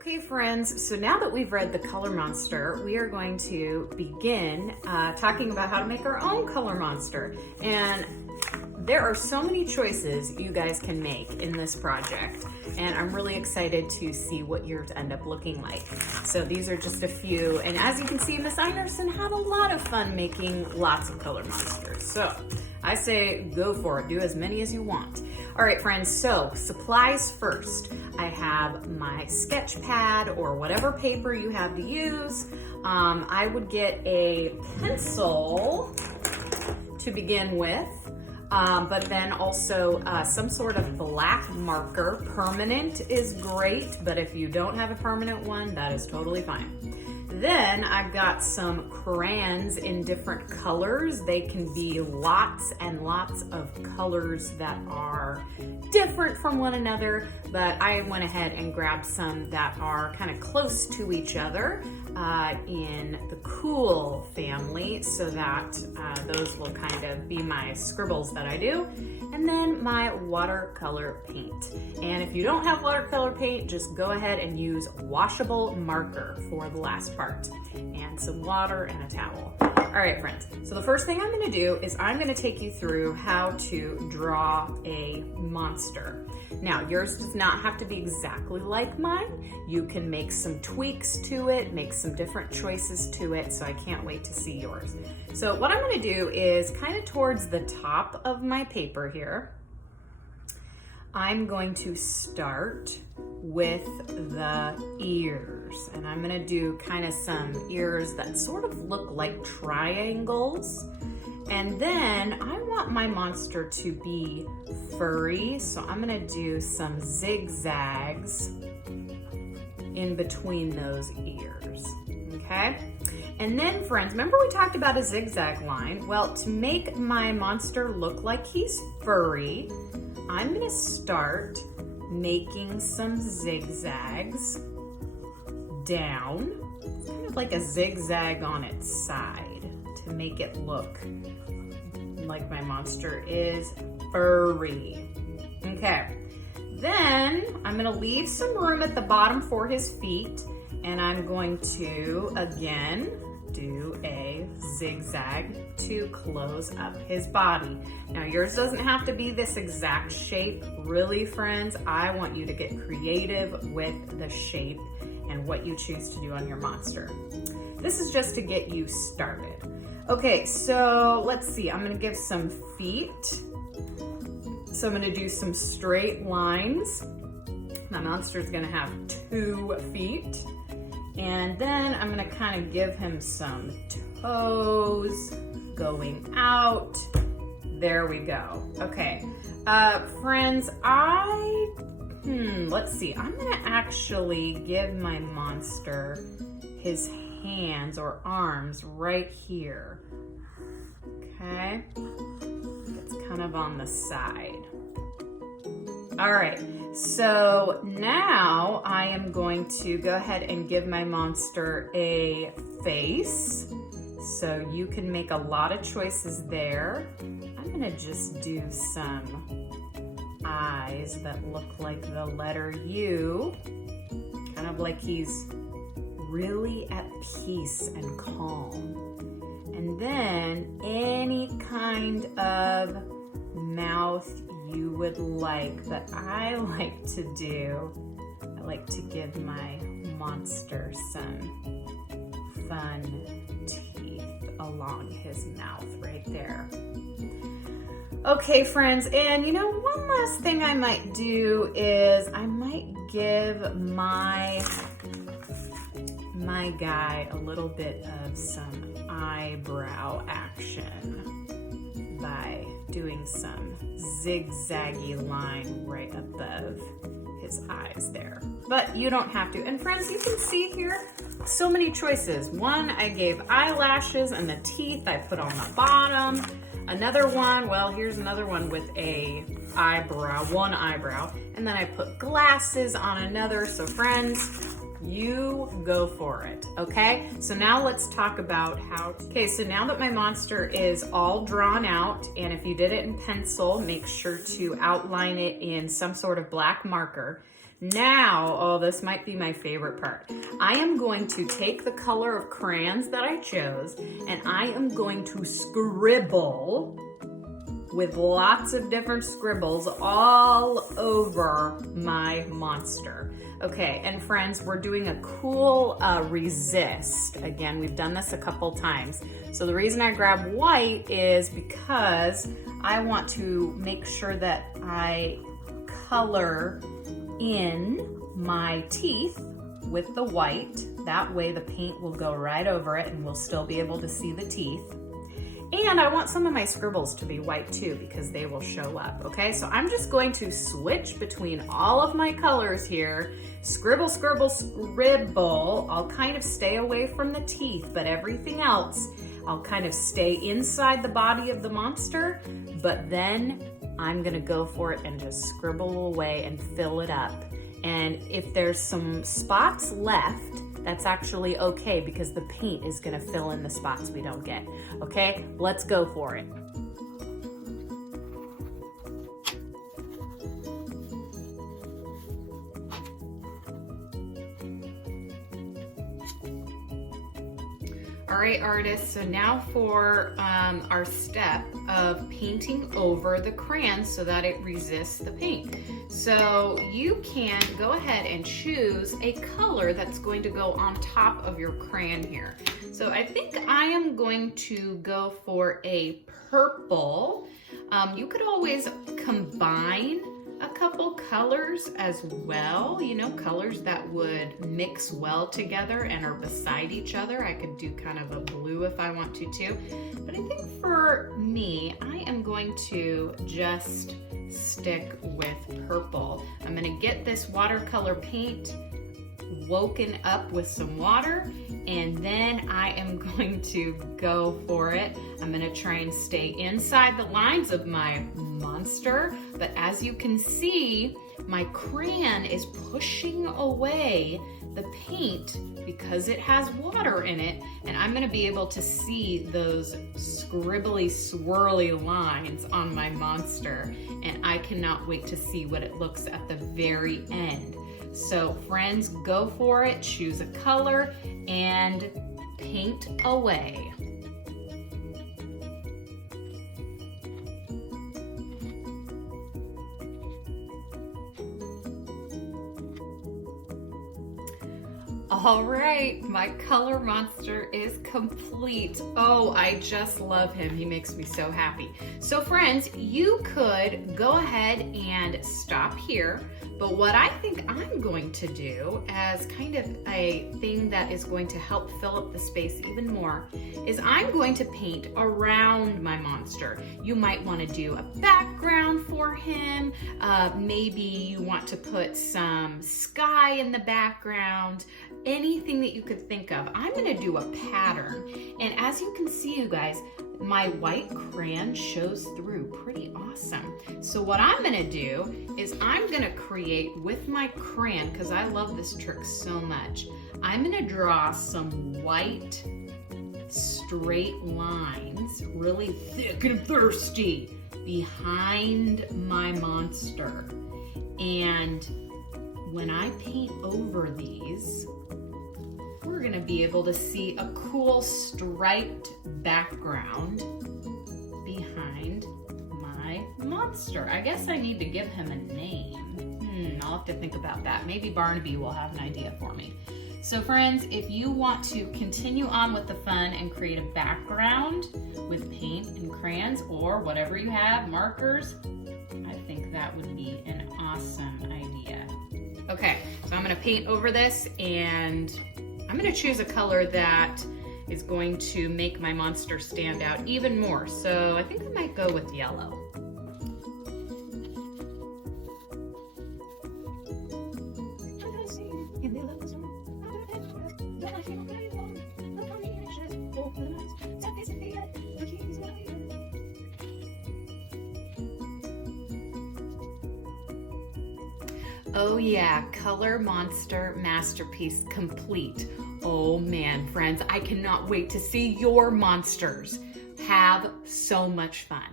Okay friends, so now that we've read The Color Monster, we are going to begin talking about how to make our own color monster. And there are so many choices you guys can make in this project, and I'm really excited to see what yours end up looking like. So these are just a few, and as you can see, Miss Einerson had a lot of fun making lots of color monsters. So I say go for it, do as many as you want. All right friends, so supplies first. I have my sketch pad or whatever paper you have to use. I would get a pencil to begin with, but then also some sort of black marker. Permanent is great, but if you don't have a permanent one, that is totally fine. Then I've got some crayons in different colors. They can be lots and lots of colors that are different from one another, but I went ahead and grabbed some that are kind of close to each other in the cool family, so that those will kind of be my scribbles that I do. And then my watercolor paint. And if you don't have watercolor paint, just go ahead and use washable marker for the last part. And some water and a towel. All right, friends. So the first thing I'm gonna do is I'm gonna take you through how to draw a monster. Now, yours does not have to be exactly like mine. You can make some tweaks to it, make some different choices to it, so I can't wait to see yours. So what I'm gonna do is kind of towards the top of my paper here, I'm going to start with the ears. And I'm gonna do kind of some ears that sort of look like triangles. And then I want my monster to be furry, so I'm gonna do some zigzags in between those ears, okay? And then friends, remember we talked about a zigzag line? Well, to make my monster look like he's furry, I'm gonna start making some zigzags down, kind of like a zigzag on its side to make it look like my monster is furry. Okay, then I'm gonna leave some room at the bottom for his feet, and I'm going to, again, do a zigzag to close up his body. Now yours doesn't have to be this exact shape. Really friends, I want you to get creative with the shape and what you choose to do on your monster. This is just to get you started. Okay, so let's see, I'm gonna give some feet. So I'm gonna do some straight lines. My monster's gonna have 2 feet. And then I'm gonna kind of give him some toes going out. There we go. Okay, friends, let's see. I'm gonna actually give my monster his hands or arms right here. Okay, it's kind of on the side. All right, so now I am going to go ahead and give my monster a face. So you can make a lot of choices there. I'm gonna just do some eyes that look like the letter U, kind of like he's really at peace and calm. And then any kind of mouth you would like, but I like to do, I like to give my monster some fun teeth along his mouth right there. Okay friends, and you know, one last thing I might do is I might give my guy a little bit of some eyebrow action by doing some zigzaggy line right above his eyes there. But you don't have to. And friends, you can see here, so many choices. One, I gave eyelashes, and the teeth I put on the bottom. Another one, well, here's another one with a eyebrow, one eyebrow. And then I put glasses on another. So friends, you go for it, okay? So now let's talk about how, okay, so now that my monster is all drawn out, and if you did it in pencil, make sure to outline it in some sort of black marker. Now, oh, this might be my favorite part. I am going to take the color of crayons that I chose and I am going to scribble with lots of different scribbles all over my monster. Okay, and friends, we're doing a cool resist. Again, we've done this a couple times. So the reason I grab white is because I want to make sure that I color in my teeth with the white. That way the paint will go right over it and we'll still be able to see the teeth. And I want some of my scribbles to be white too because they will show up, okay? So I'm just going to switch between all of my colors here. Scribble, scribble, scribble. I'll kind of stay away from the teeth, but everything else, I'll kind of stay inside the body of the monster, but then I'm gonna go for it and just scribble away and fill it up. And if there's some spots left, that's actually okay because the paint is gonna fill in the spots we don't get. Okay, let's go for it. All right, artists, so now for our step of painting over the crayon so that it resists the paint. So you can go ahead and choose a color that's going to go on top of your crayon here. So I think I am going to go for a purple. You could always combine a couple colors as well, you know, colors that would mix well together and are beside each other. I could do kind of a blue if I want to too. But I think for me, I am going to just stick with purple. I'm gonna get this watercolor paint woken up with some water, and then I am going to go for it. I'm gonna try and stay inside the lines of my monster, but as you can see, my crayon is pushing away the paint because it has water in it, and I'm gonna be able to see those scribbly, swirly lines on my monster, and I cannot wait to see what it looks at the very end. So friends, go for it, choose a color, and paint away. All right, my color monster is complete. Oh, I just love him. He makes me so happy. So friends, you could go ahead and stop here, but what I think I'm going to do as kind of a thing that is going to help fill up the space even more is I'm going to paint around my monster. You might want to do a background for him. Maybe you want to put some sky in the background. Anything that you could think of. I'm gonna do a pattern, and as you can see, you guys, my white crayon shows through pretty awesome. So what I'm gonna do is I'm gonna create with my crayon, because I love this trick so much, I'm gonna draw some white straight lines, really thick and thirsty, behind my monster. And when I paint over these, we're gonna be able to see a cool striped background behind my monster. I guess I need to give him a name. I'll have to think about that. Maybe Barnaby will have an idea for me. So friends, if you want to continue on with the fun and create a background with paint and crayons or whatever you have, markers, I think that would be an awesome idea. Okay, so I'm gonna paint over this, and I'm gonna choose a color that is going to make my monster stand out even more. So I think I might go with yellow. Oh yeah, Color Monster Masterpiece complete. Oh man, friends, I cannot wait to see your monsters. Have so much fun.